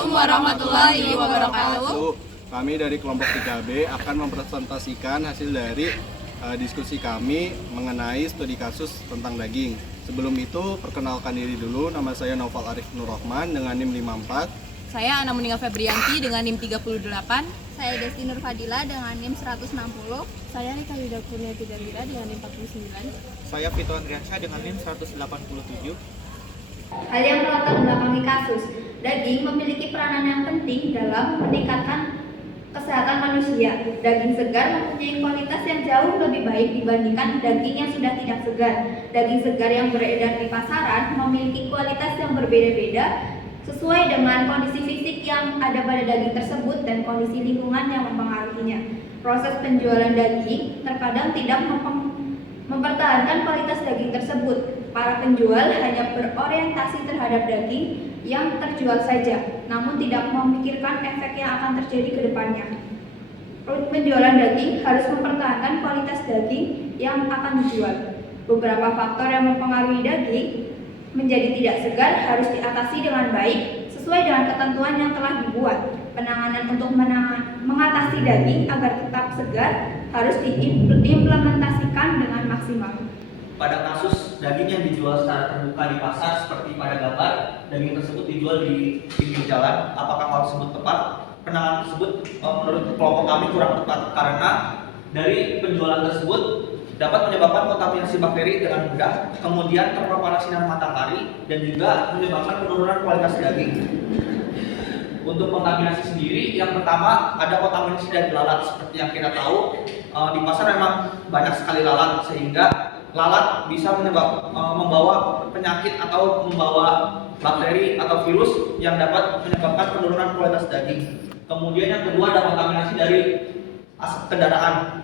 Assalamualaikum warahmatullahi wabarakatuh. Kami dari kelompok 3B akan mempresentasikan hasil dari diskusi kami mengenai studi kasus tentang daging. Sebelum itu, perkenalkan diri dulu. Nama saya Naufal Arif Nurrahman dengan NIM 54. Saya Ana Muninga Febrianti dengan NIM 38. Saya Desti Nur Fadila dengan NIM 160. Saya Rika Yuda Kurniati Dalira dengan NIM 49. Saya Vito Andriansyah dengan NIM 187. Hal yang melatar belakangi kasus, daging memiliki peranan yang penting dalam meningkatkan kesehatan manusia. Daging segar mempunyai kualitas yang jauh lebih baik dibandingkan daging yang sudah tidak segar. Daging segar yang beredar di pasaran memiliki kualitas yang berbeda-beda sesuai dengan kondisi fisik yang ada pada daging tersebut dan kondisi lingkungan yang mempengaruhinya. Proses penjualan daging terkadang tidak mempertahankan kualitas daging tersebut. Para penjual hanya berorientasi terhadap daging yang terjual saja, namun tidak memikirkan efek yang akan terjadi ke depannya. Penjualan daging harus mempertahankan kualitas daging yang akan dijual. Beberapa faktor yang mempengaruhi daging menjadi tidak segar harus diatasi dengan baik sesuai dengan ketentuan yang telah dibuat. Penanganan untuk mengatasi daging agar tetap segar harus diimplementasikan dengan maksimal. Pada kasus daging yang dijual secara terbuka di pasar seperti pada gambar, daging tersebut dijual di pinggir jalan. Apakah hal tersebut tepat? Penanganan tersebut menurut kelompok kami kurang tepat karena dari penjualan tersebut dapat menyebabkan kontaminasi bakteri dengan mudah, kemudian terpapar sinar matahari dan juga menyebabkan penurunan kualitas daging. Untuk kontaminasi sendiri, yang pertama ada kontaminasi dari lalat. Seperti yang kita tahu, di pasar memang banyak sekali lalat sehingga lalat bisa membawa penyakit atau membawa bakteri atau virus yang dapat menyebabkan penurunan kualitas daging. Kemudian yang kedua ada kontaminasi dari asap kendaraan.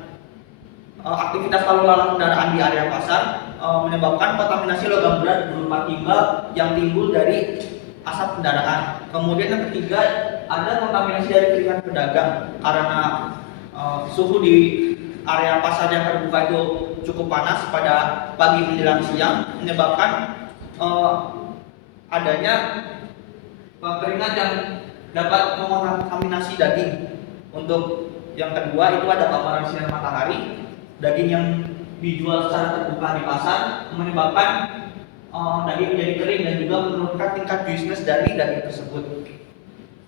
Aktivitas lalu lalang kendaraan di area pasar menyebabkan kontaminasi logam berat berupa timbal yang timbul dari asap kendaraan. Kemudian yang ketiga ada kontaminasi dari keringat pedagang karena suhu di area pasar yang terbuka itu cukup panas pada pagi menjelang siang menyebabkan adanya keringat yang dapat mengontaminasi daging. Untuk yang kedua itu ada paparan sinar matahari. Daging yang dijual secara terbuka di pasar menyebabkan daging menjadi kering dan juga menurunkan tingkat juiceness dari daging tersebut.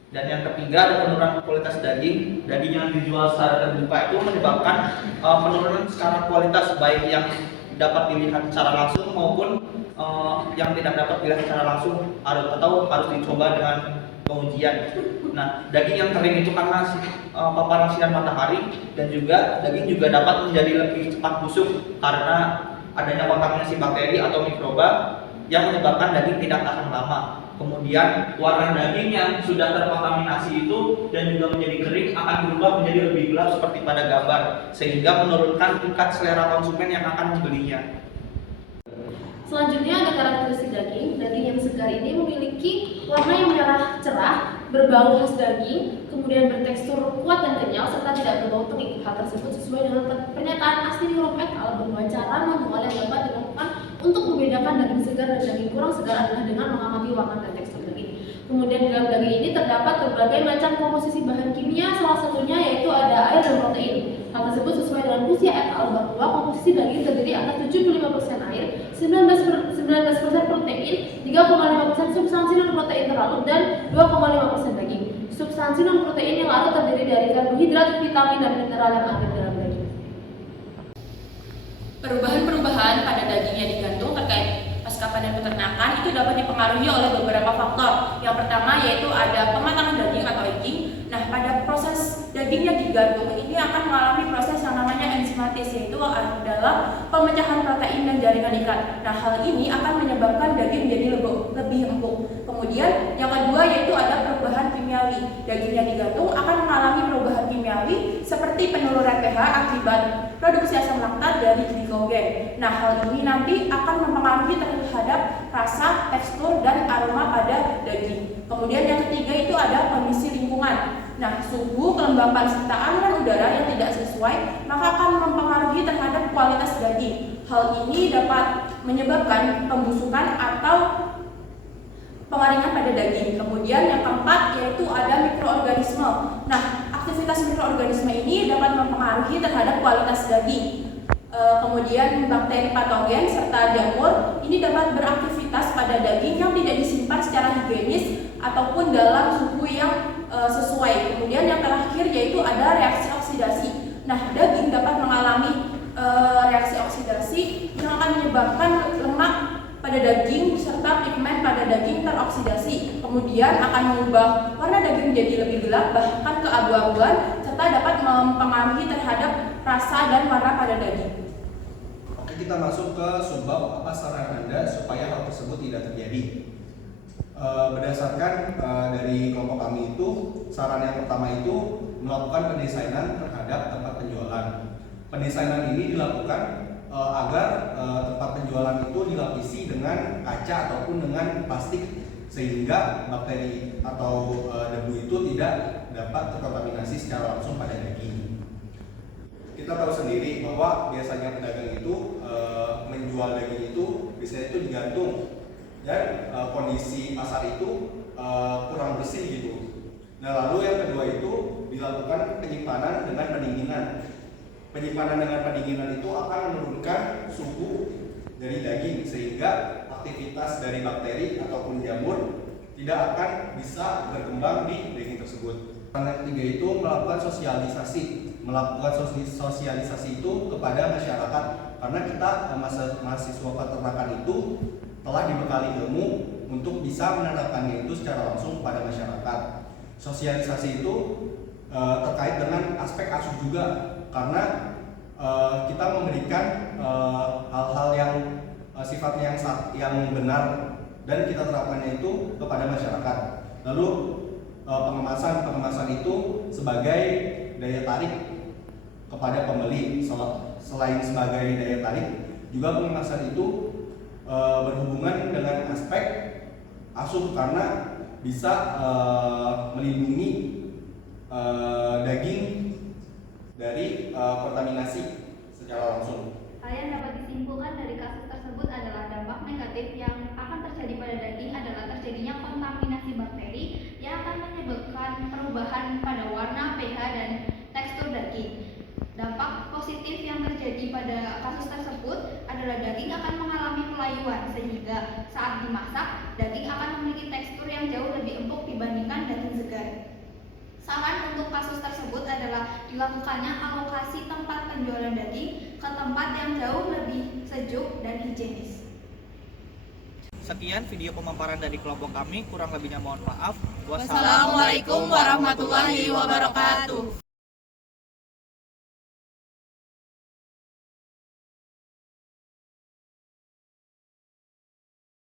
Dan yang ketiga ada penurunan kualitas daging. Daging yang dijual secara terbuka itu menyebabkan penurunan secara kualitas baik yang dapat dilihat secara langsung maupun yang tidak dapat dilihat secara langsung atau harus dicoba dengan pengujian. Nah, daging yang kering itu karena paparan sinar matahari dan juga daging juga dapat menjadi lebih cepat busuk karena adanya kontaminasi bakteri atau mikroba yang menyebabkan daging tidak tahan lama. Kemudian warna daging yang sudah terkontaminasi itu dan juga menjadi kering akan berubah menjadi lebih gelap seperti pada gambar sehingga menurunkan tingkat selera konsumen yang akan membelinya. Selanjutnya ada karakteristik daging. Daging yang segar ini memiliki warna yang merah cerah, berbau khas daging, kemudian bertekstur kuat dan kenyal serta tidak berbau tengik. Hal tersebut sesuai dengan pernyataan Asti Nurul et al. Bahwa cara manual yang dapat dilakukan untuk membedakan daging segar dan daging kurang segar adalah dengan mengamati warna dan tekstur daging. Kemudian di dalam daging ini terdapat berbagai macam komposisi bahan kimia, salah satunya yaitu ada air dan protein. Hal tersebut sesuai dengan Usia et al. Bahwa komposisi daging terdiri atas 75% air, 19% protein, 3,5% substansi non protein terlarut dan 2,5% daging. Substansi non protein yang larut terdiri dari karbohidrat, vitamin dan mineral yang ada dalam daging. Perubahan-perubahan pada daging yang digantung terkait pasca panen peternakan itu dapat dipengaruhi oleh beberapa faktor. Yang pertama yaitu ada pematangan daging atau aging. Nah, pada proses daging yang digantung ini akan mengalami proses yang namanya enzimatis, yaitu adalah pemecahan protein dan jaringan ikat. Nah, hal ini akan menyebabkan daging menjadi lebih empuk. Kemudian yang kedua yaitu ada perubahan kimiawi. Daging yang digantung akan mengalami perubahan kimiawi seperti penurunan pH akibat produksi asam laktat dari glikogen. Nah, hal ini nanti akan mempengaruhi terhadap rasa, tekstur, dan aroma pada daging. Kemudian yang ketiga itu ada kondisi lingkungan. Nah, suhu, kelembapan, serta aliran udara yang tidak sesuai maka akan mempengaruhi terhadap kualitas daging. Hal ini dapat menyebabkan pembusukan atau pengeringan pada daging. Kemudian yang keempat yaitu ada mikroorganisme. Nah, aktivitas mikroorganisme ini dapat mempengaruhi terhadap kualitas daging. Kemudian bakteri patogen serta jamur ini dapat beraktivitas pada daging yang tidak disimpan secara higienis ataupun dalam suhu yang sesuai. Kemudian yang terakhir yaitu ada reaksi oksidasi. Nah, daging dapat mengalami reaksi oksidasi yang akan menyebabkan lemak pada daging serta pigmen pada daging teroksidasi. Kemudian akan mengubah warna daging menjadi lebih gelap bahkan keabu-abuan serta dapat mempengaruhi terhadap rasa dan warna pada daging. Oke, kita masuk ke subbab apa saran Anda supaya hal tersebut tidak terjadi. Berdasarkan dari kelompok kami itu, saran yang pertama itu melakukan pendesainan terhadap tempat penjualan. Pendesainan ini dilakukan agar tempat penjualan itu dilapisi dengan kaca ataupun dengan plastik sehingga bakteri atau debu itu tidak dapat terkontaminasi secara langsung pada daging. Kita tahu sendiri bahwa biasanya pedagang itu menjual daging itu biasanya itu digantung dan kondisi pasar itu kurang bersih gitu. Nah, lalu yang kedua itu dilakukan penyimpanan dengan pendinginan. Penyimpanan dengan pendinginan itu akan menurunkan suhu dari daging sehingga aktivitas dari bakteri ataupun jamur tidak akan bisa berkembang di daging tersebut. Yang ketiga itu melakukan sosialisasi. Melakukan sosialisasi itu kepada masyarakat karena kita mahasiswa peternakan itu telah dibekali ilmu untuk bisa menerapkannya itu secara langsung kepada masyarakat. Sosialisasi itu terkait dengan aspek asuh juga karena kita memberikan hal-hal yang sifatnya yang benar dan kita terapkannya itu kepada masyarakat. Lalu pengemasan itu sebagai daya tarik kepada pembeli. Selain sebagai daya tarik, juga pengemasan itu berhubungan dengan aspek asuh karena bisa melindungi daging dari kontaminasi secara langsung. Hal yang dapat disimpulkan dari kasus tersebut adalah dampak negatif yang akan terjadi pada daging adalah terjadinya kontaminasi bakteri yang akan menyebabkan perubahan pada warna, pH, dan tekstur daging. Dampak positif yang terjadi pada kasus tersebut adalah daging akan mengalami pelayuan sehingga saat dimasak daging akan memiliki tekstur yang jauh lebih empuk dibandingkan daging segar. Saran untuk kasus tersebut adalah dilakukannya alokasi tempat penjualan daging ke tempat yang jauh lebih sejuk dan higienis. Sekian video pemaparan dari kelompok kami, kurang lebihnya mohon maaf. Wassalamualaikum warahmatullahi wabarakatuh.